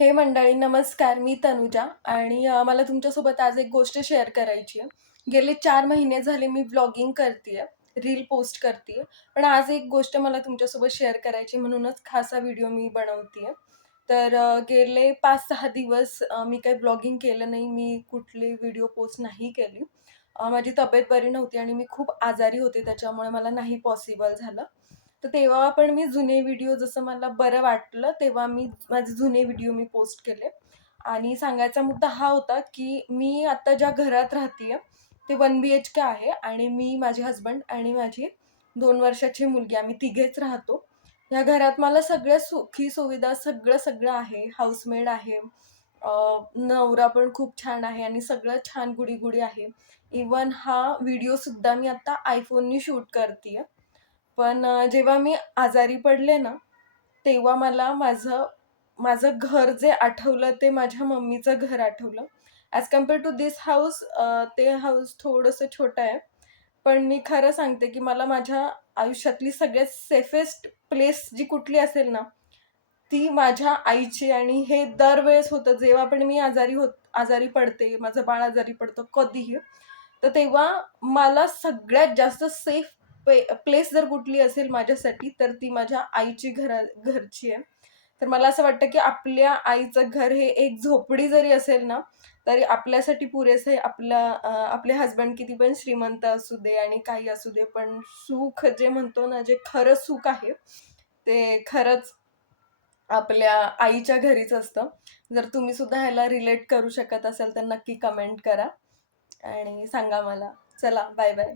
हे मंडळी नमस्कार, मी तनुजा आणि मला तुमच्यासोबत आज एक गोष्ट शेअर करायची आहे. गेले 4 महिने झाले मी व्लॉगिंग करतीये, रील पोस्ट करतीये. पण आज एक गोष्ट मला तुमच्यासोबत शेअर करायची म्हणूनच खास हा व्हिडिओ मी बनवतीये. तर गेले 5-6 दिवस मी काही व्लॉगिंग केलं नाही. मी कुठली व्हिडिओ पोस्ट नाही केली. माझी तब्येत बरी नव्हती आणि मी खूप आजारी होते, त्याच्यामुळे मला नाही पॉसिबल झालं. तर तेव्हा पण मी जुने व्हिडिओ जसं मला बरं वाटलं, तेव्हा मी माझे जुने व्हिडिओ मी पोस्ट केले. आणि सांगायचा मुद्दा हा होता, की मी आता ज्या घरात राहतीये, ते 1 BHK आहे आणि मी, माझे हसबंड आणि माझी 2 वर्षाची मुलगी आम्ही तिघेच राहतो. या घरात मला सगळ्या सुखी सुविधा सगळं आहे. हाऊसमेड आहे. नवरा पण खूप छान आहे आणि सगळं छान गुडी-गुडी आहे. इव्हन हा व्हिडिओसुद्धा मी आता iPhoneनी शूट करतीये. पण जेव्हा मी आजारी पडले ना, तेव्हा मला माझं माझं घर जे आठवलं ते माझ्या मम्मीचं घर आठवलं. As compare to this house ते हाऊस थोडंसं छोटं आहे. पण मी खरं सांगते, की मला माझ्या आयुष्यातली सगळ्यात सेफेस्ट प्लेस जी कुठली असेल ना, ती माझ्या आईची. आणि हे दरवेळेस होतं जेव्हा पण मी आजारी पडते, माझं बाळ आजारी पडतं कधीही, तर तेव्हा मला सगळ्यात जास्त सेफ प्लेस जर कुठली असेल माझ्यासाठी, तर ती माझ्या आईची घरची आहे. तर मला असं वाटतं, की आपल्या आईचं घर हे एक झोपडी जरी असेल ना, तरी आपल्यासाठी पुरेसं आहे. आपले हसबंड किती पण श्रीमंत असू दे आणि काही असू दे, पण सुख जे म्हणतो ना, जे खरं सुख आहे, ते खरंच आपल्या आईच्या घरीच असतं. जर तुम्ही सुद्धा ह्याला रिलेट करू शकत असाल, तर नक्की कमेंट करा आणि सांगा मला. चला, बाय बाय.